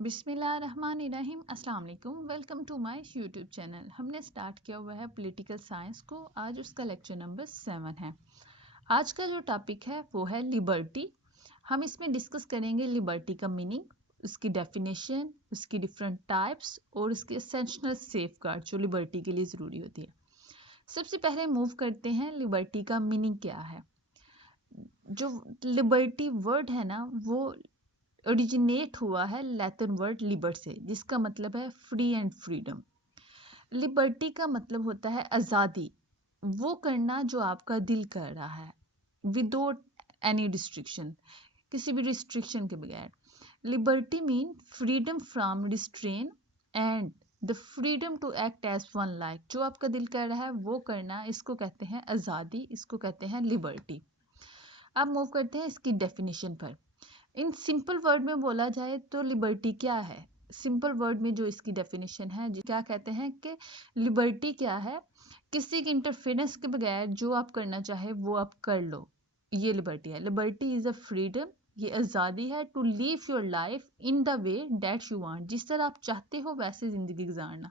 बिस्मिल्लाहिर्रहमानिर्रहीम अस्सलाम वालेकुम। Welcome to my YouTube channel. हमने स्टार्ट किया हुआ है पॉलिटिकल साइंस को। आज उसका लेक्चर नंबर 7 है। आज का जो टॉपिक है वो है लिबर्टी। हम इसमें डिस्कस करेंगे लिबर्टी का मीनिंग, उसकी डेफिनेशन, उसकी डिफरेंट टाइप्स और उसके एसेंशियल सेफगार्ड जो लिबर्टी के लिए ज़रूरी होती है। सबसे पहले मूव करते हैं लिबर्टी का मीनिंग क्या है। जो लिबर्टी वर्ड है ना वो ओरिजिनेट हुआ है लैटिन वर्ड लिबर से, जिसका मतलब है फ्री एंड फ्रीडम। लिबर्टी का मतलब होता है आज़ादी, वो करना जो आपका दिल कर रहा है विदाउट एनी रिस्ट्रिक्शन, किसी भी रिस्ट्रिक्शन के बगैर। Liberty mean freedom from restraint and the freedom to act as one like. जो आपका दिल कर रहा है वो करना, इसको कहते हैं आज़ादी, इसको कहते हैं लिबर्टी। अब मूव करते हैं इसकी डेफिनेशन पर। इन सिंपल वर्ड में बोला जाए तो लिबर्टी क्या है। सिंपल वर्ड में जो इसकी डेफिनेशन है, क्या कहते हैं कि लिबर्टी क्या है, किसी के इंटरफेरेंस के बगैर जो आप करना चाहे वो आप कर लो, ये लिबर्टी है। लिबर्टी इज़ अ फ्रीडम, ये आज़ादी है to live your life in the way that you want, जिस तरह आप चाहते हो वैसे ज़िंदगी गुजारना,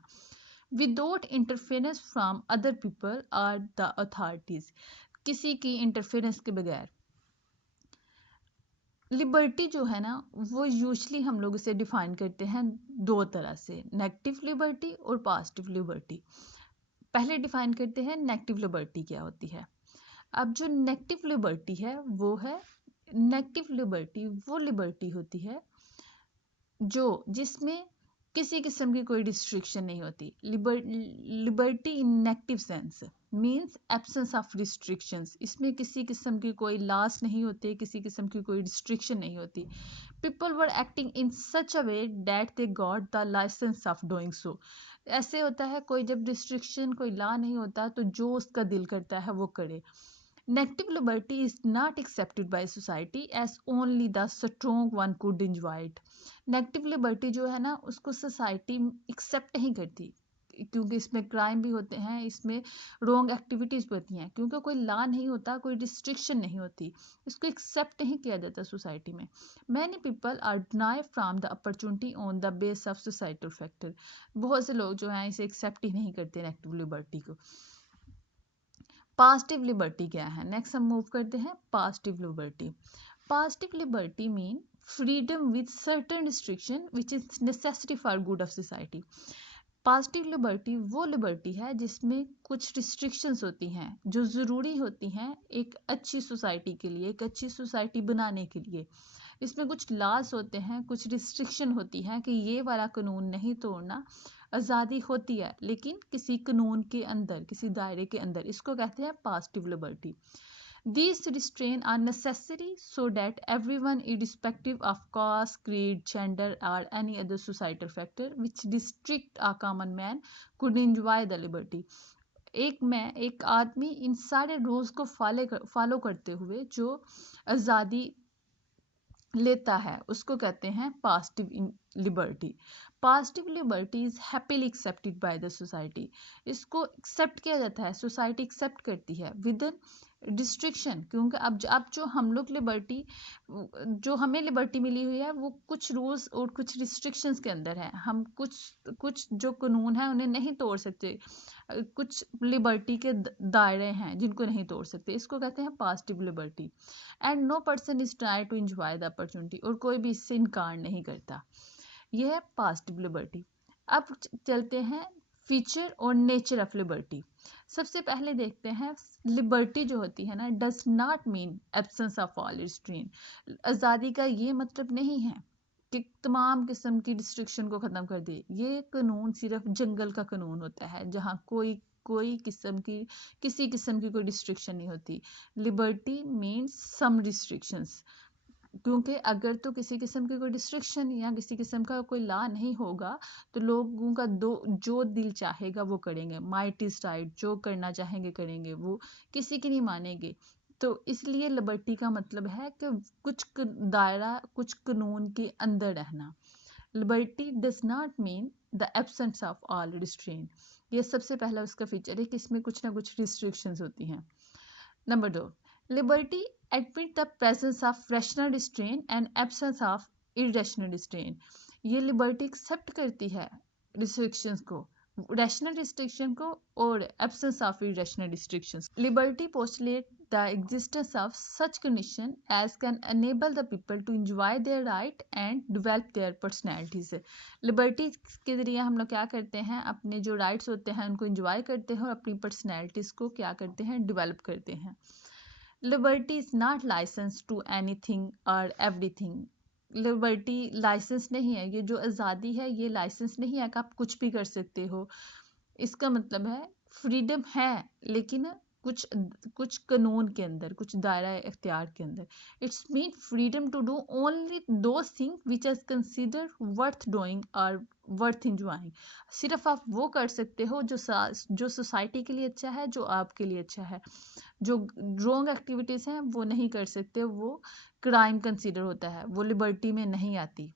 without interference from other people और द अथॉरिटीज़, किसी की इंटरफेरेंस के बगैर। लिबर्टी जो है ना वो यूजली हम लोग इसे डिफाइन करते हैं दो तरह से, नेगेटिव लिबर्टी और पॉजिटिव लिबर्टी। पहले डिफाइन करते हैं नेगेटिव लिबर्टी क्या होती है। अब जो नेगेटिव लिबर्टी है वो है, नेगेटिव लिबर्टी वो लिबर्टी होती है जो जिसमें किसी किस्म की कोई रिस्ट्रिक्शन नहीं होती। Liberty in negative sense means absence of restrictions. इसमें किसी किस्म की कोई लॉस नहीं होते, किसी किस्म की कोई रिस्ट्रिक्शन नहीं होती। People were acting in such a way that they got the licence of doing so. ऐसे होता है कोई जब रिस्ट्रिक्शन कोई लॉ नहीं होता तो जो उसका दिल करता है वो करे। Negative liberty is not accepted by society as only the strong one could enjoy it. Negative liberty जो है ना उसको सोसाइटी एक्सेप्ट नहीं करती, क्योंकि इसमें क्राइम भी होते हैं, इसमें रॉन्ग एक्टिविटीज़ भी होती हैं, क्योंकि कोई लॉ नहीं होता, कोई रिस्ट्रिक्शन नहीं होती, इसको एक्सेप्ट नहीं किया जाता सोसाइटी में। Many people are deny from the opportunity on the base of societal factor. बहुत से लोग जो हैं इसे एक्सेप्ट ही नहीं करते नेगेटिव लिबर्टी को। पॉजिटिव लिबर्टी क्या है, नेक्स्ट हम मूव करते हैं positive liberty. Positive liberty mean freedom with certain restriction which is necessary for good of society. Positive liberty वो लिबर्टी है जिसमें कुछ रिस्ट्रिक्शंस होती हैं जो ज़रूरी होती हैं एक अच्छी सोसाइटी के लिए, एक अच्छी सोसाइटी बनाने के लिए। इसमें कुछ लॉज होते हैं, कुछ रिस्ट्रिक्शन होती हैं कि ये वाला कानून नहीं तोड़ना। आज़ादी होती है लेकिन किसी कानून के अंदर, किसी दायरे के अंदर, इसको कहते हैं positive liberty. These restraints are necessary so that everyone, irrespective of caste, creed, gender, or any other societal factor which restrict a common man, could enjoy the liberty. एक आदमी इन सारे रूल्स को फॉलो करते हुए जो आज़ादी लेता है उसको कहते हैं positive liberty. Positive liberty is happily accepted by the society. इसको एक्सेप्ट किया जाता है, सोसाइटी एक्सेप्ट करती है विद इन रिस्ट्रिक्शन, क्योंकि अब जो हम लोग लिबर्टी, जो हमें लिबर्टी मिली हुई है वो कुछ रूल्स और कुछ रिस्ट्रिक्शंस के अंदर है। हम कुछ कुछ जो कानून है उन्हें नहीं तोड़ सकते, कुछ लिबर्टी के दायरे हैं जिनको नहीं तोड़ सकते, इसको कहते हैं positive liberty. And no person is try to enjoy the opportunity, और कोई भी इससे इनकार नहीं करता। यह है पॉजिटिव लिबर्टी। अब चलते हैं फीचर और नेचर ऑफ लिबर्टी। सबसे पहले देखते हैं लिबर्टी जो होती है ना does not mean absence of all restrain. आज़ादी का ये मतलब नहीं है कि तमाम किस्म की रिस्ट्रिक्शन को ख़त्म कर दे। ये कानून सिर्फ जंगल का कानून होता है जहाँ कोई कोई किस्म की किसी किस्म की कोई रिस्ट्रिक्शन नहीं होती। लिबर्टी मीन्स सम रिस्ट्रिक्शंस, क्योंकि अगर तो किसी किस्म की कोई रिस्ट्रिक्शन या किसी किस्म का कोई लॉ नहीं होगा तो लोगों का दो जो दिल चाहेगा वो करेंगे, माइट इज राइट, जो करना चाहेंगे करेंगे, वो किसी की नहीं मानेंगे। तो इसलिए लिबर्टी का मतलब है कि कुछ दायरा, कुछ कानून के अंदर रहना। Liberty does not mean the absence of all restrain. ये सबसे पहला उसका फीचर है कि इसमें कुछ ना कुछ रिस्ट्रिक्शंस होती हैं। Number 2, liberty admit the presence of rational restraint and absence of irrational restraint, ये लिबर्टी एक्सेप्ट करती है रिस्ट्रिक्शंस को, रैशनल रिस्ट्रिक्शन को और absence of irrational restrictions. Liberty postulate the existence of such condition as can enable the people to enjoy their right and develop their personalities। Liberty के जरिए हम लोग क्या करते हैं, अपने जो राइट्स होते हैं उनको इंजॉय करते हैं और अपनी पर्सनैलिटीज़ को क्या करते हैं, डेवलप करते हैं। Liberty is not licence to anything और एवरीथिंग। लिबर्टी लाइसेंस नहीं है, ये जो आज़ादी है ये लाइसेंस नहीं है कि आप कुछ भी कर सकते हो। इसका मतलब है फ्रीडम है लेकिन कुछ कुछ कानून के अंदर, कुछ दायरा इख्तियार के अंदर। It's mean freedom to do only those things which is consider worth doing और वर्थ इंजॉइंग। सिर्फ आप वो कर सकते हो जो सोसाइटी के लिए अच्छा है, जो आपके लिए अच्छा है। जो रॉन्ग एक्टिविटीज़ हैं वो नहीं कर सकते, वो क्राइम कंसिडर होता है, वो लिबर्टी में नहीं आती।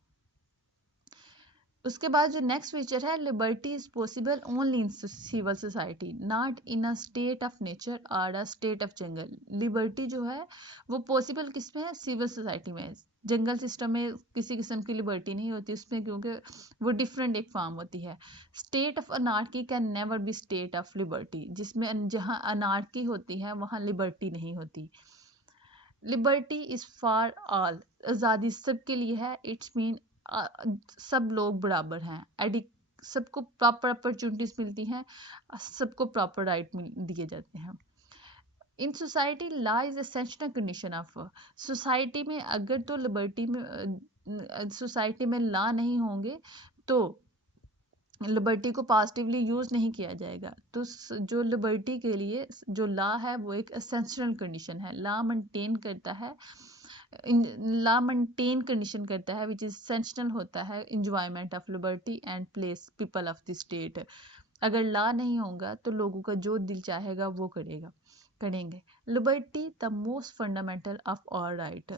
उसके बाद जो नेक्स्ट फीचर है, liberty is possible only in civil society, not in a state of nature और a state of jungle. Liberty जो है वो पॉसिबल किस में है, सिविल सोसाइटी में। जंगल सिस्टम में किसी किस्म की लिबर्टी नहीं होती उसमें, क्योंकि वो डिफरेंट एक फॉर्म होती है। State of anarchy can never be state of liberty, जिसमें जहाँ अनार्की होती है वहाँ लिबर्टी नहीं होती। लिबर्टी इज फॉर ऑल, आज़ादी सबके लिए है। इट्स मीन सब लोग बराबर हैं, सबको प्रॉपर अपॉर्चुनिटीज मिलती हैं, सबको प्रॉपर राइट दिए जाते हैं। In society law is essential condition of, society में अगर तो लिबर्टी में सोसाइटी में लॉ नहीं होंगे तो लिबर्टी को पॉजिटिवली यूज नहीं किया जाएगा। तो जो लिबर्टी के लिए जो लॉ है वो एक एसेंशियल कंडीशन है, लॉ मेंटेन करता है, लॉ मेंटेन कंडीशन करता है विच इज एसेंशियल होता है enjoyment of liberty and place people of the state. अगर लॉ नहीं होगा तो लोगों का जो दिल चाहेगा वो करेंगे। Liberty the most fundamental of all right.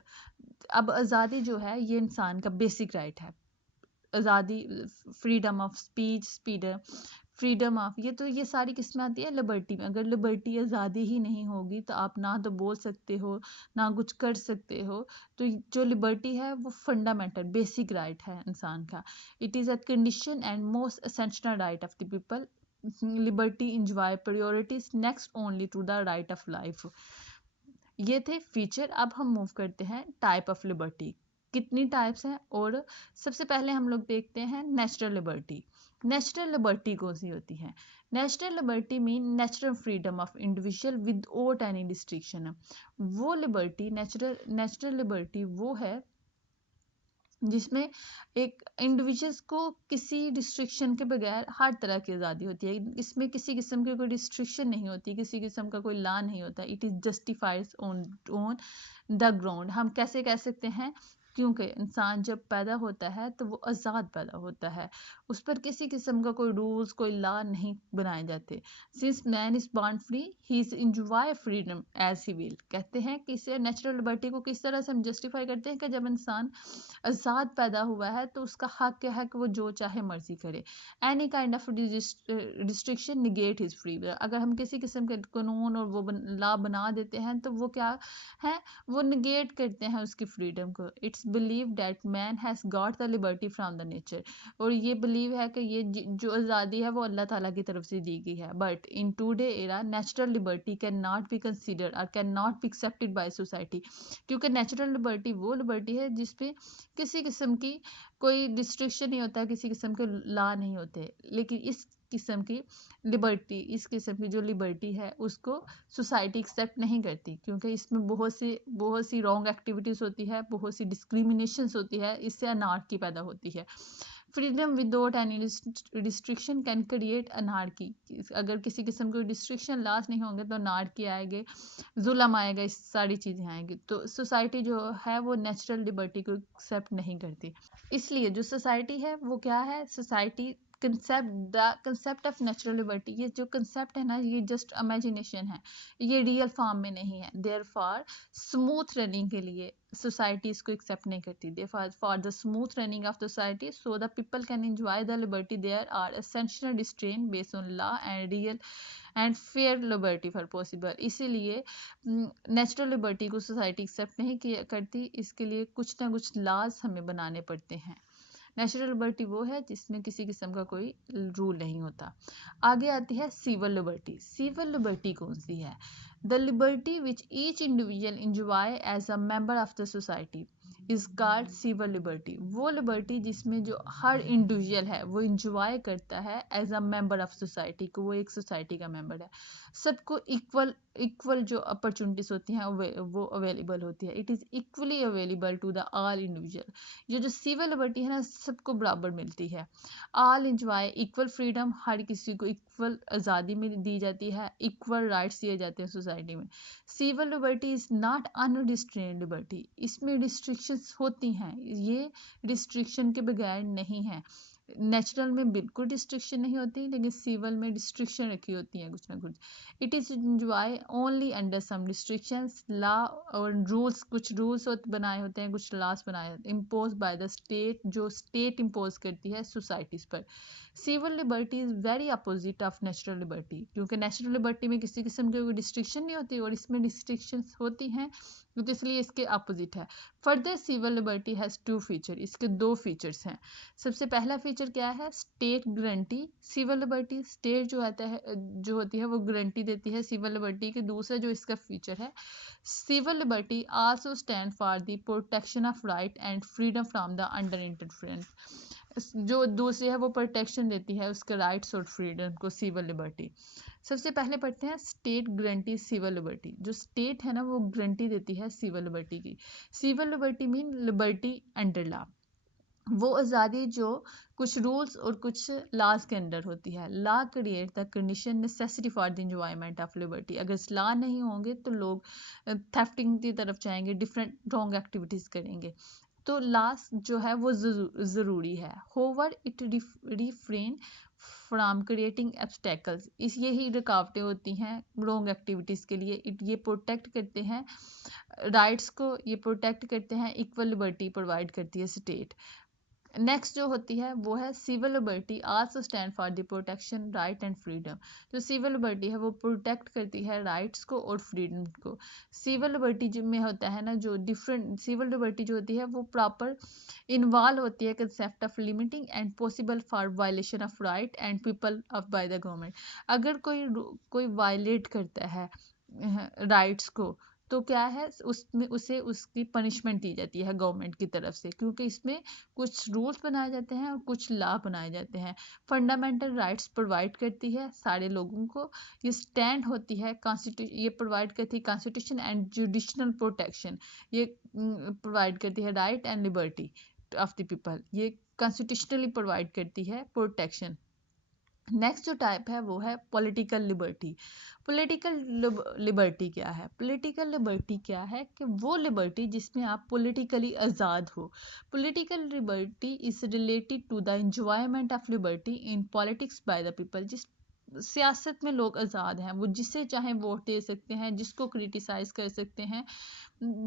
अब आज़ादी जो है ये इंसान का बेसिक राइट है। आज़ादी, freedom of speech, freedom of, ये सारी किस्में आती है लिबर्टी में। अगर लिबर्टी आज़ादी ही नहीं होगी तो आप ना तो बोल सकते हो ना कुछ कर सकते हो। तो जो लिबर्टी है वो फंडामेंटल बेसिक राइट है इंसान का। It is a condition and most essential right of the people. Liberty enjoy priorities next only to the right of life. ये थे फीचर। अब हम मूव करते हैं टाइप ऑफ लिबर्टी, कितनी टाइप्स हैं। और सबसे पहले हम लोग देखते हैं नेचुरल लिबर्टी। नेचुरल लिबर्टी कौन सी होती है? Natural liberty mean natural freedom of individual without any restriction. वो लिबर्टी, नेचुरल लिबर्टी वो है जिसमें एक इंडिविजुअल्स को किसी रिस्ट्रिक्शन के बगैर हर तरह की आज़ादी होती है। इसमें किसी किस्म की कोई रिस्ट्रिक्शन नहीं होती, किसी किस्म का कोई लॉ नहीं होता। It is justified on the ground. हम कैसे कह सकते हैं? क्योंकि इंसान जब पैदा होता है तो वो आज़ाद पैदा होता है, उस पर किसी किस्म का कोई रूल्स, कोई लॉ नहीं बनाए जाते। Since man is born free he is enjoy freedom as he will. कहते हैं कि इसे नेचुरल लिबर्टी को किस तरह से हम जस्टिफाई करते हैं कि जब इंसान आज़ाद पैदा हुआ है तो उसका हक है कि वो जो चाहे मर्जी करे। Any kind of restriction negate his free. अगर हम किसी किस्म के कानून और वो लॉ बना देते हैं तो वो क्या है, वो निगेट करते हैं उसकी फ्रीडम को। It's believe that man has got the liberty from the nature. और ये बिलीव है कि ये जो आज़ादी है वो अल्लाह ताला की तरफ से दी गई है। But in today era natural liberty can not be considered और can not be accepted by society. क्योंकि नेचुरल लिबर्टी वो लिबर्टी है जिसपे किसी किस्म की कोई रिस्ट्रिक्शन नहीं होता, किसी किस्म के लॉ नहीं होते। लेकिन इस किस्म की लिबर्टी, इस किस्म की जो लिबर्टी है उसको सोसाइटी एक्सेप्ट नहीं करती, क्योंकि इसमें बहुत सी रॉन्ग एक्टिविटीज़ होती है, बहुत सी डिस्क्रिमिनेशंस होती है, इससे अनार्की पैदा होती है। Freedom without any restriction can create anarchy. अगर किसी किस्म के रिस्ट्रिक्शन लास्ट नहीं होंगे तो अनार्की आएगी, जुल्म आएगा, इस सारी चीज़ें आएंगी। तो सोसाइटी जो है वो नेचुरल लिबर्टी को एक्सेप्ट नहीं करती। इसलिए जो सोसाइटी है वो क्या है, society concept of natural liberty, ये जो कंसेप्ट है ना ये जस्ट इमेजिनेशन है, ये रियल फॉर्म में नहीं है। देयरफॉर स्मूथ रनिंग के लिए, सोसाइटी इसको एक्सेप्ट नहीं करती। They for the smooth running of society so the people can enjoy the liberty there are essential restrain based on law and real and fair liberty for possible. इसीलिए natural liberty को society accept नहीं करती, इसके लिए कुछ ना कुछ laws हमें बनाने पड़ते हैं। नेचुरल लिबर्टी वो है जिसमें किसी किस्म का कोई रूल नहीं होता। आगे आती है सिविल लिबर्टी। सिविल लिबर्टी कौन सी है? The liberty which each individual enjoy as a member of the society is called civil liberty. वो लिबर्टी जिसमें जो हर इंडिविजुअल है वो इंजॉय करता है as a member of society, को वो एक सोसाइटी का मेंबर है। सबको इक्वल जो अपॉर्चुनिटीज होती हैं वो अवेलेबल होती है। It is equally available to the all individual. जो सिविल लिबर्टी है ना, सबको बराबर मिलती है। ऑल इंजॉय इक्वल फ्रीडम, हर किसी को इक्वल आज़ादी में दी जाती है, इक्वल राइट्स दिए जाते हैं सोसाइटी में। Civil liberty is not unrestrained liberty. इसमें रिस्ट्रिक्शंस होती हैं, ये रिस्ट्रिक्शन के बगैर नहीं है। नेचुरल में बिल्कुल रिस्ट्रिक्शन नहीं होती, लेकिन सिविल में रिस्ट्रिक्शन रखी होती है कुछ ना कुछ। It is enjoy only under some restrictions, law और रूल्स, कुछ रूल्स बनाए होते हैं, कुछ लॉस बनाए होते हैं इम्पोज बाय द स्टेट, जो स्टेट इम्पोज करती है सोसाइटीज़ पर। Civil liberty is very opposite of natural liberty, क्योंकि नेचुरल लिबर्टी में किसी किस्म की कोई रिस्ट्रिक्शन नहीं होती और इसमें रिस्ट्रिक्शंस होती हैं, तो इसलिए इसके अपोजिट है। Further civil liberty has two feature, इसके दो फीचर्स हैं। सबसे पहला फीचर क्या है? State guarantee. Civil liberty state जो होती है वो गारंटी देती है सिविल लिबर्टी की। दूसरा जो इसका फीचर है, civil liberty also stand for the protection of right and freedom from the under interference. जो दूसरी है वो प्रोटेक्शन देती है उसके राइट्स और फ्रीडम को, सिविल लिबर्टी। सबसे पहले पढ़ते हैं स्टेट गारंटी सिविल लिबर्टी। जो स्टेट है ना वो गारंटी देती है सिविल लिबर्टी की। Civil liberty mean liberty under law, वो आज़ादी जो कुछ रूल्स और कुछ लॉज के अंडर होती है। Law create the condition necessity for the enjoyment of liberty. अगर लॉ नहीं होंगे तो लोग थेफ्टिंग की तरफ जाएंगे, डिफरेंट रॉन्ग एक्टिविटीज़ करेंगे। तो लॉस जो है वो ज़रूरी है। However it refrain from creating obstacles, इस यही रुकावटें होती हैं रॉन्ग एक्टिविटीज़ के लिए। ये प्रोटेक्ट करते हैं राइट्स को, ये प्रोटेक्ट करते हैं, इक्वल लिबर्टी प्रोवाइड करती है स्टेट। नेक्स्ट जो होती है वो है civil liberty also stand for the protection right and freedom. जो सिविल लिबर्टी है वो प्रोटेक्ट करती है राइट्स को और फ्रीडम को। सिविल लिबर्टी में होता है ना, जो डिफरेंट सिविल लिबर्टी जो होती है वो प्रॉपर इन्वॉल्व होती है concept of limiting and possible for violation of right and people of by the government. अगर कोई वायलेट करता है राइट्स को, तो क्या है उसमें उसे उसकी पनिशमेंट दी जाती है गवर्नमेंट की तरफ से, क्योंकि इसमें कुछ रूल्स बनाए जाते हैं और कुछ लॉ बनाए जाते हैं। फंडामेंटल राइट्स प्रोवाइड करती है सारे लोगों को। ये स्टैंड होती है ये प्रोवाइड करती है कॉन्स्टिट्यूशन एंड जुडिशनल प्रोटेक्शन। ये प्रोवाइड करती है right and liberty of the people. ये कॉन्स्टिट्यूशनली प्रोवाइड करती है प्रोटेक्शन। नेक्स्ट जो टाइप है वो है पॉलिटिकल लिबर्टी। पॉलिटिकल लिबर्टी क्या है? पॉलिटिकल लिबर्टी क्या है कि वो लिबर्टी जिसमें आप पॉलिटिकली आज़ाद हो। Political liberty is related to the enjoyment of liberty in politics by the people. जिस सियासत में लोग आज़ाद हैं, वो जिसे चाहे वोट दे सकते हैं, जिसको क्रिटिसाइज कर सकते हैं,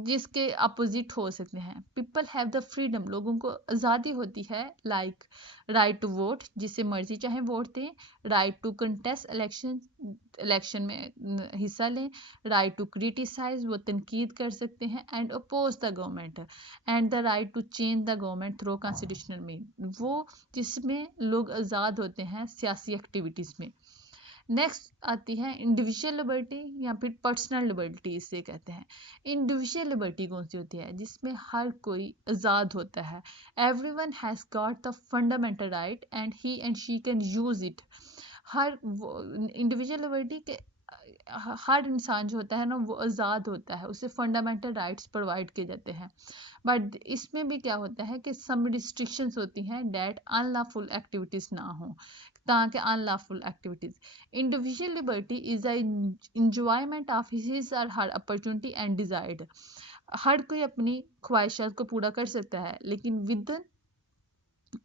जिसके अपोजिट हो सकते हैं। पीपल हैव द फ्रीडम, लोगों को आज़ादी होती है, लाइक राइट टू वोट, जिसे मर्जी चाहे वोट दें, राइट टू कंटेस्ट इलेक्शन में हिस्सा लें, राइट टू क्रिटिसाइज, वो तनकीद कर सकते हैं, and oppose the government, and the right to change the government through constitutional mean. वो जिसमें लोग आज़ाद होते हैं सियासी एक्टिविटीज़ में। नेक्स्ट आती है इंडिविजुअल लिबर्टी या फिर पर्सनल लिबर्टी इसे कहते हैं। इंडिविजुअल लिबर्टी कौन सी होती है? जिसमें हर कोई आज़ाद होता है। Everyone has got the fundamental right and he and she can use it. Her individual liberty के हर इंसान जो होता है ना वो आज़ाद होता है, उसे फंडामेंटल राइट्स प्रोवाइड किए जाते हैं। बट इसमें भी क्या होता है कि सम रिस्ट्रिक्शंस होती हैं डैट अनलॉफुल एक्टिविटीज़ ना हो, ताकि unlawful activities. Individual liberty is a enjoyment of his और हर अपॉर्चुनिटी एंड डिजायर्ड। हर कोई अपनी ख्वाहिशात को पूरा कर सकता है, लेकिन विद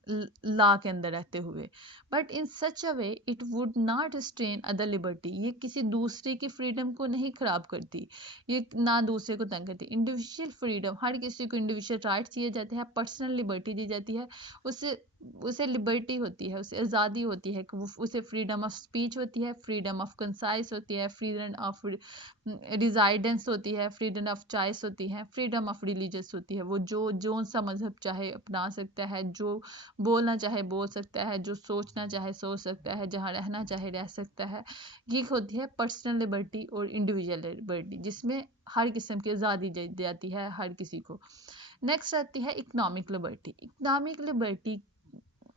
लॉ के अंदर रहते हुए, but in such a way it would not strain other liberty, ये किसी दूसरे की फ्रीडम को नहीं खराब करती, ये ना दूसरे को तंग करती। इंडिविजुअल फ्रीडम, हर किसी को इंडिविजुअल राइट्स दिए जाते हैं, पर्सनल लिबर्टी दी जाती है, उसे उसे लिबर्टी होती है, उसे आज़ादी होती है, उसे फ्रीडम ऑफ स्पीच होती है, फ्रीडम ऑफ कंसाइज होती है, फ्रीडम ऑफ रिजाइडेंस होती है, फ्रीडम ऑफ चॉइस होती है, फ्रीडम ऑफ रिलीजियस होती है, वो जो सा मजहब चाहे अपना सकता है, जो बोलना चाहे बोल सकता है, जो सोचना चाहे सोच सकता है, जहाँ रहना चाहे रह सकता है। ये होती है पर्सनल लिबर्टी और इंडिविजुअल लिबर्टी, जिसमें हर किस्म की आज़ादी दी जाती है हर किसी को। नेक्स्ट आती है इकोनॉमिक लिबर्टी। इकोनॉमिक लिबर्टी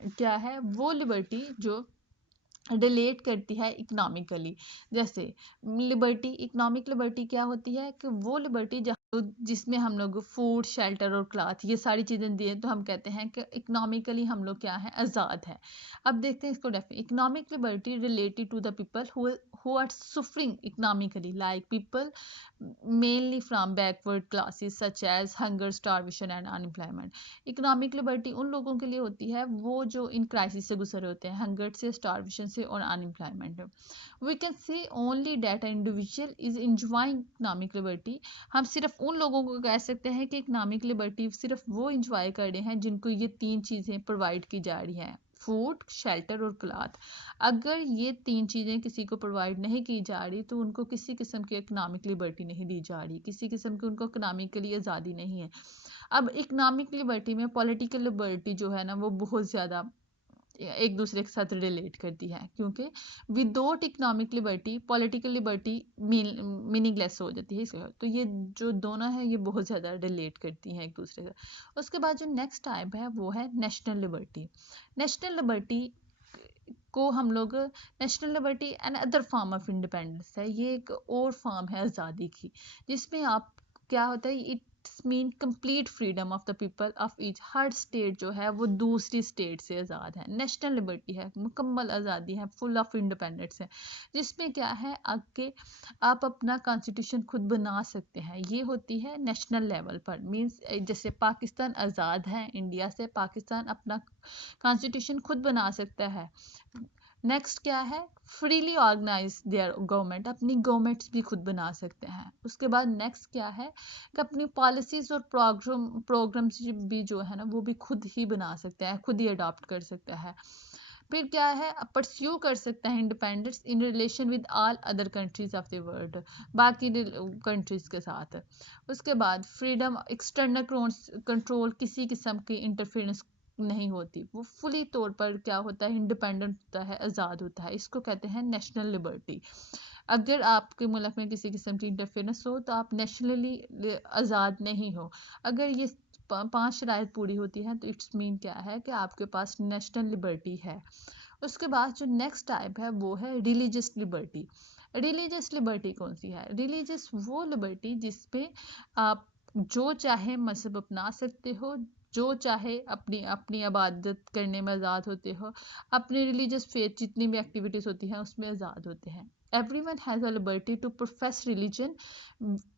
क्या है? वो लिबर्टी जो रिलेट करती है इकोनॉमिकली। जैसे लिबर्टी, इकोनॉमिक लिबर्टी क्या होती है कि वो लिबर्टी जिसमें हम लोग फूड, शेल्टर और क्लॉथ ये सारी चीज़ें दिए, तो हम कहते हैं कि इकोनॉमिकली हम लोग क्या है, आज़ाद है। अब देखते हैं इसको definition. Economic liberty related to the people who are suffering economically, like people mainly from backward classes such as hunger, starvation and unemployment. Economic liberty उन लोगों के लिए होती है वो जो इन क्राइसिस से गुजरे होते हैं, हंगर से, स्टारवेशन से और unemployment. We can say only that individual is enjoying economic liberty. हम सिर्फ उन लोगों को कह सकते हैं कि इकोनॉमिक लिबर्टी सिर्फ वो इंजॉय कर रहे हैं जिनको ये तीन चीज़ें प्रोवाइड की जा रही हैं, फूड, शेल्टर और क्लॉथ। अगर ये तीन चीज़ें किसी को प्रोवाइड नहीं की जा रही तो उनको किसी किस्म की इकोनॉमिक लिबर्टी नहीं दी जा रही, किसी किस्म की उनको इकोनॉमिकली आज़ादी नहीं है। अब इकोनॉमिक लिबर्टी में पॉलिटिकल लिबर्टी जो है ना, वो बहुत ज़्यादा एक दूसरे के साथ रिलेट करती है, क्योंकि without economic liberty political liberty meaningless हो जाती है इसलिए। तो ये जो दोनों है ये बहुत ज़्यादा रिलेट करती हैं एक दूसरे से। उसके बाद जो नेक्स्ट टाइप है वो है नेशनल लिबर्टी। नेशनल लिबर्टी को हम लोग national liberty and other form of independence है, ये एक और फॉर्म है आज़ादी की, जिसमें आप क्या होता है, it's mean complete freedom of the people of each. Her state जो है वो दूसरी स्टेट से आज़ाद है। नेशनल लिबर्टी है, मुकम्मल आज़ादी है, फुल ऑफ इंडिपेंडेंस है, जिसमें क्या है आगे आप अपना कॉन्स्टिट्यूशन खुद बना सकते हैं। ये होती है नेशनल लेवल पर, मीन्स जैसे पाकिस्तान आज़ाद है इंडिया से, पाकिस्तान अपना कॉन्स्टिट्यूशन खुद बना सकता है। नेक्स्ट क्या है, फ्रीली ऑर्गेनाइज देयर गवर्नमेंट, अपनी गवर्नमेंट्स भी खुद बना सकते हैं। उसके बाद नेक्स्ट क्या है कि अपनी पॉलिसीज और प्रोग्राम्स भी जो है ना वो भी खुद ही बना सकते हैं, खुद ही अडॉप्ट कर सकता है। फिर क्या है, परस्यू कर सकता है independence in relation with all other countries of the world, बाकी कंट्रीज के साथ। उसके बाद फ्रीडम, एक्सटर्नल कंट्रोल, किसी किस्म की इंटरफेरेंस नहीं होती, वो फुली तौर पर क्या होता है, इंडिपेंडेंट होता है, आज़ाद होता है। इसको कहते हैं नेशनल लिबर्टी। अगर आपके मुल्क में किसी किस्म की इंटरफेरेंस हो तो आप नेशनली आज़ाद नहीं हो। अगर ये पांच शराइत पूरी होती हैं तो इट्स मीन क्या है कि आपके पास नेशनल लिबर्टी है। उसके बाद जो नेक्स्ट टाइप है वो है रिलीजियस लिबर्टी। रिलीजियस लिबर्टी कौन सी है? रिलीजियस वो लिबर्टी जिसपे आप जो चाहे मजहब अपना सकते हो, जो चाहे अपनी अपनी इबादत करने में आज़ाद होते हो, अपने रिलीजियस फेथ जितनी भी एक्टिविटीज़ होती हैं उसमें आज़ाद होते हैं। Everyone has a liberty to profess religion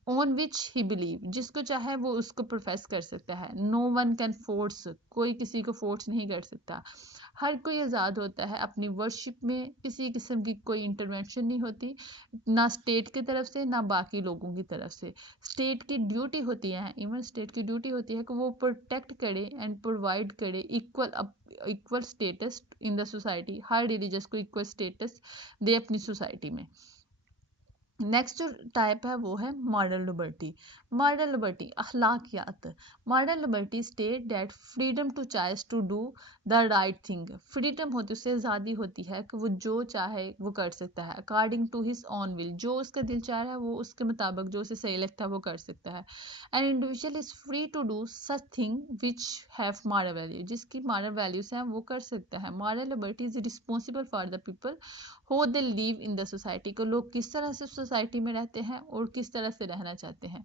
on which he believe, जिसको चाहे वो उसको प्रोफेस कर सकता है। नो वन कैन फोर्स, कोई किसी को फोर्स नहीं कर सकता। हर कोई आज़ाद होता है अपनी वर्शिप में, किसी किस्म की कोई इंटरवेंशन नहीं होती, ना स्टेट की तरफ से ना बाकी लोगों की तरफ से। स्टेट की ड्यूटी होती है, इवन स्टेट की ड्यूटी होती है कि वो प्रोटेक्ट करे एंड प्रोवाइड करे equal status in the society, हर रिलीजियस को इक्वल स्टेटस दे अपनी सोसाइटी में। नेक्स्ट जो टाइप है वो है मॉरल लिबर्टी। मॉरल लिबर्टी, अखलाकियात। Moral liberty state that freedom to choice to do the right thing. Freedom होती है, उससे आज़ादी होती है कि वो जो चाहे वो कर सकता है, according to his own will, जो उसका दिल चाह रहा है वो उसके मुताबिक जो उसे सही लगता है वो कर सकता है। An individual is free to do such thing which have moral value, जिसकी मॉरल वैल्यूज हैं वो कर सकता है। Moral liberty is responsible for the people how they live in the society, को लोग किस तरह से सोसाइटी में रहते हैं और किस तरह से रहना चाहते हैं।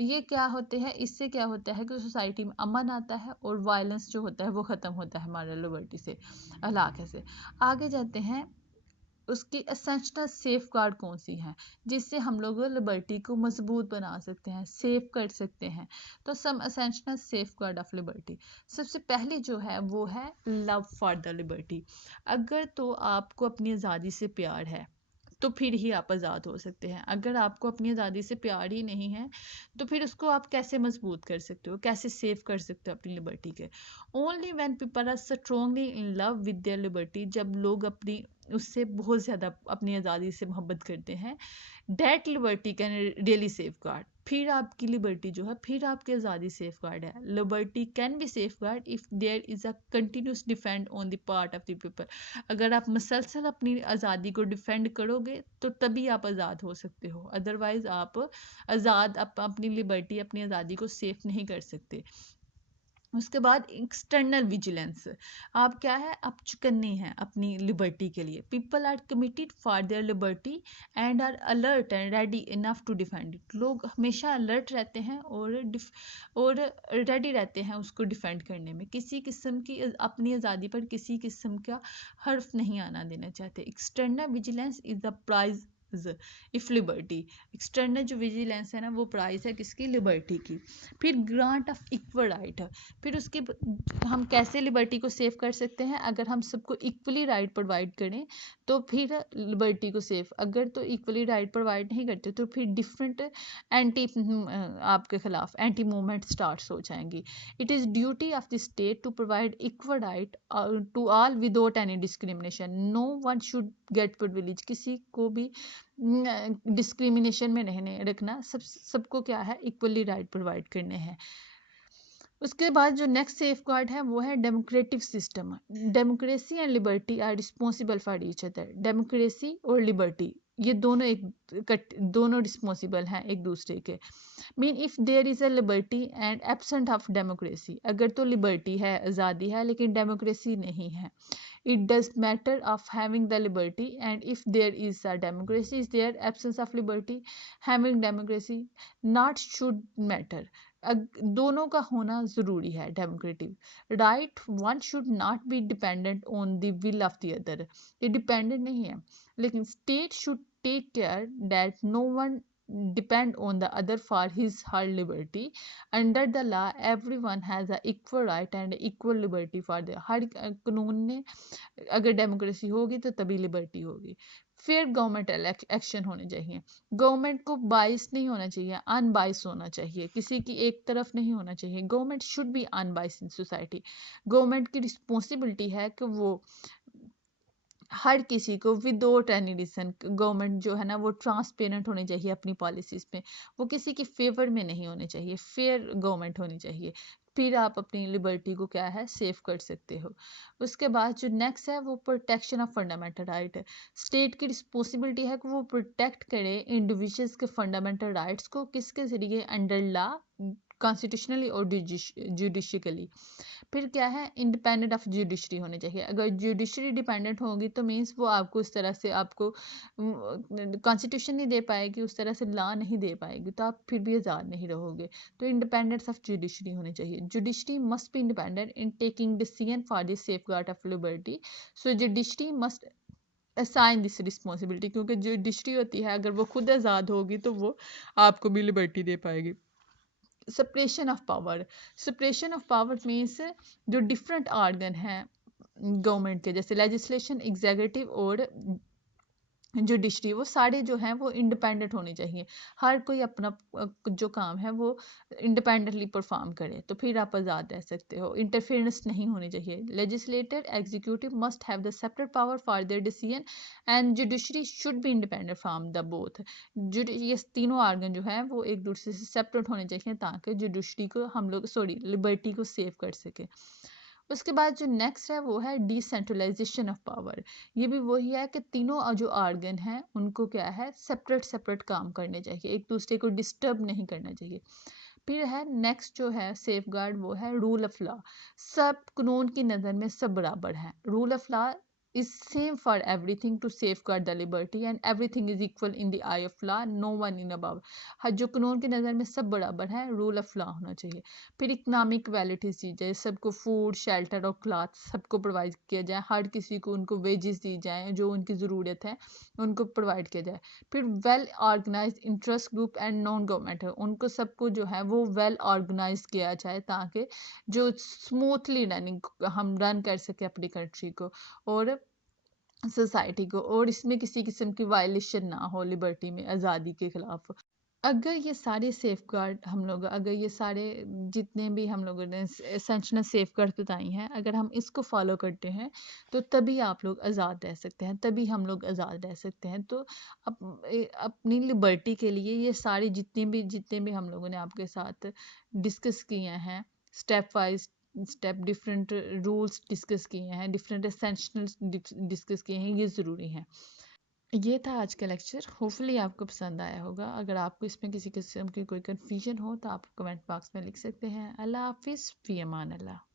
ये क्या होते हैं, इससे क्या होता है कि सोसाइटी में अमन आता है और वायलेंस जो होता है वो ख़त्म होता है मॉरल लिबर्टी से, अलाके से। आगे जाते हैं उसकी एसेंशियल सेफ गार्ड कौन सी हैं जिससे हम लोग लिबर्टी को मजबूत बना सकते हैं, सेफ कर सकते हैं। तो some essential safeguard of liberty, सबसे पहले जो है वो है लव फॉर द लिबर्टी। अगर तो आपको अपनी आज़ादी से प्यार है तो फिर ही आप आज़ाद हो सकते हैं। अगर आपको अपनी आज़ादी से प्यार ही नहीं है तो फिर उसको आप कैसे मजबूत कर सकते हो, कैसे सेव कर सकते हो अपनी लिबर्टी के। Only when people are strongly in love with their liberty, जब लोग अपनी उससे बहुत ज़्यादा अपनी आज़ादी से मोहब्बत करते हैं, that liberty can really safeguard, फिर आपकी लिबर्टी जो है, फिर आपकी आज़ादी सेफ गार्ड है। Liberty can be safeguard if there is a continuous defend on the part of the people, अगर आप मसलसल अपनी आज़ादी को डिफेंड करोगे तो तभी आप आज़ाद हो सकते हो, अदरवाइज आप आज़ाद अपनी लिबर्टी, अपनी आज़ादी को सेफ नहीं कर सकते। उसके बाद एक्सटर्नल विजिलेंस, आप क्या है, आप चुकन्ने हैं अपनी लिबर्टी के लिए। People are committed for their liberty and are alert and ready enough to defend it, लोग हमेशा अलर्ट रहते हैं और रेडी रहते हैं उसको डिफेंड करने में, किसी किस्म की अपनी आज़ादी पर किसी किस्म का हर्फ नहीं आना देना चाहते। External vigilance is the price of liberty, external जो विजिलेंस है ना वो प्राइस है किसकी, लिबर्टी की। फिर ग्रांट ऑफ इक्वल राइट, फिर उसके हम कैसे लिबर्टी को सेव कर सकते हैं, अगर हम सबको इक्वली राइट प्रोवाइड करें तो फिर लिबर्टी को सेव, अगर तो इक्वली राइट प्रोवाइड नहीं करते तो फिर डिफरेंट एंटी आपके खिलाफ एंटी मूवमेंट स्टार्ट हो जाएंगी। It is duty of the state to provide equal right to all without any discrimination, no one should get privilege, किसी को भी डिस्क्रिमिनेशन में नहीं रखना, सबको क्या है, इक्वली राइट प्रोवाइड करने हैं। उसके बाद जो नेक्स्ट सेफ गार्ड है वो है democratic system. Democracy and liberty are responsible for each other, democracy और लिबर्टी ये दोनों रिस्पॉन्सिबल हैं एक दूसरे के। Mean if there is a liberty and absent of democracy, अगर तो लिबर्टी है, आज़ादी है, लेकिन डेमोक्रेसी नहीं है, it does matter of having the liberty, and if there is a democracy is there, absence of liberty, having democracy not should matter, दोनों का होना ज़रूरी है। Democratic right, one should not be dependent on the will of the other, ये dependent नहीं है, लेकिन state should take care that no one depend on the other for his her liberty. Under the law everyone has a equal right and equal liberty for the, हर कानून ने अगर democracy होगी तो तभी लिबर्टी होगी। फिर गवर्नमेंट एक्शन होने चाहिए, गवर्नमेंट को बाइस नहीं होना चाहिए, अनबाइस होना चाहिए, किसी की एक तरफ नहीं होना चाहिए। Government should be unbiased in society, government की रिस्पॉन्सिबिलिटी है कि वो हर किसी को विदाउट एनी रीजन, गवर्नमेंट जो है ना वो ट्रांसपेरेंट होनी चाहिए अपनी पॉलिसीज़ में, वो किसी के फेवर में नहीं होने चाहिए, फेयर गवर्नमेंट होनी चाहिए, फिर आप अपनी लिबर्टी को क्या है, सेव कर सकते हो। उसके बाद जो नेक्स्ट है वो प्रोटेक्शन ऑफ फंडामेंटल राइट है। स्टेट की रिस्पॉन्सिबिलिटी है कि वो प्रोटेक्ट करे इंडिविजुअल्स के फंडामेंटल राइट्स को, किसके ज़रिए, अंडर लॉ, कॉन्स्टिट्यूशनली और जुडिशियली। फिर क्या है, इंडिपेंडेंट ऑफ जुडिशरी होने चाहिए, अगर जुडिशरी डिपेंडेंट होगी तो मीन्स वो आपको इस तरह से आपको कॉन्स्टिट्यूशन नहीं दे पाएगी, उस तरह से लॉ नहीं दे पाएगी, तो आप फिर भी आज़ाद नहीं रहोगे। तो इंडिपेंडेंस ऑफ जुडिशरी होनी चाहिए, judiciary must be independent in taking decision for the safeguard of liberty, so judiciary must assign this responsibility, क्योंकि जुडिशरी होती है अगर वो खुद आज़ाद होगी तो वो आपको भी लिबर्टी दे पाएगी। Separation of power, separation of power means जो डिफरेंट ऑर्गन हैं गवर्नमेंट के, जैसे लेजिस्लेशन, एग्जीक्यूटिव और जुडिशरी, वो सारे जो हैं वो इंडिपेंडेंट होने चाहिए, हर कोई अपना जो काम है वो इंडिपेंडेंटली परफॉर्म करे, तो फिर आप आज़ाद रह सकते हो। इंटरफेरेंस नहीं होनी चाहिए। Legislator, executive must have the separate power for their decision and judiciary should be independent from the both. ये तीनों ऑर्गन जो है वो एक दूसरे से सेपरेट होने चाहिए ताकि जुडिशरी को हम लोग लिबर्टी को सेव कर सके। उसके बाद जो नेक्स्ट है वो है डिसेंट्रलाइजेशन ऑफ पावर, ये भी वही है कि तीनों जो ऑर्गन हैं उनको क्या है, सेपरेट सेपरेट काम करने चाहिए, एक दूसरे को डिस्टर्ब नहीं करना चाहिए। फिर है नेक्स्ट जो है सेफ गार्ड, वो है रूल ऑफ लॉ, सब कानून की नज़र में सब बराबर हैं। Rule of law is same for everything to safeguard the liberty and everything is equal in the eye of law, no one in above। हर जो कानून की नज़र में सब बराबर है, रूल ऑफ लॉ होना चाहिए। फिर इकनॉमिक वैलिटीज दी जाए, सबको फूड शेल्टर और क्लॉथ सबको प्रोवाइड किया जाए, हर किसी को उनको वेजेस दी जाए जो उनकी ज़रूरत है उनको प्रोवाइड किया जाए। फिर well organise interest group and non government है, उनको सबको जो है वो वेल ऑर्गेनाइज किया जाए ताकि जो स्मूथली रनिंग हम रन कर सके अपनी कंट्री को और सोसाइटी को, और इसमें किसी किस्म की वायलेशन ना हो लिबर्टी में, आज़ादी के खिलाफ। अगर ये सारे सेफगार्ड हम लोग, अगर ये सारे जितने भी हम लोगों ने एसेंशियल सेफगार्ड बताई हैं, अगर हम इसको फॉलो करते हैं तो तभी आप लोग आज़ाद रह सकते हैं, तभी हम लोग आज़ाद रह सकते हैं। तो अपनी लिबर्टी के लिए ये सारे जितने भी हम लोगों ने आपके साथ डिस्कस किए हैं, step wise step different rules discuss किए हैं, डिफरेंट एसेंशियल डिस्कस किए हैं, ये ज़रूरी हैं। ये था आज का लेक्चर, होपफुली आपको पसंद आया होगा। अगर आपको इसमें किसी किस्म की कोई कन्फ्यूजन हो तो आप कमेंट बॉक्स में लिख सकते हैं। अल्लाह हाफिज़, फ़ी अमान अल्लाह।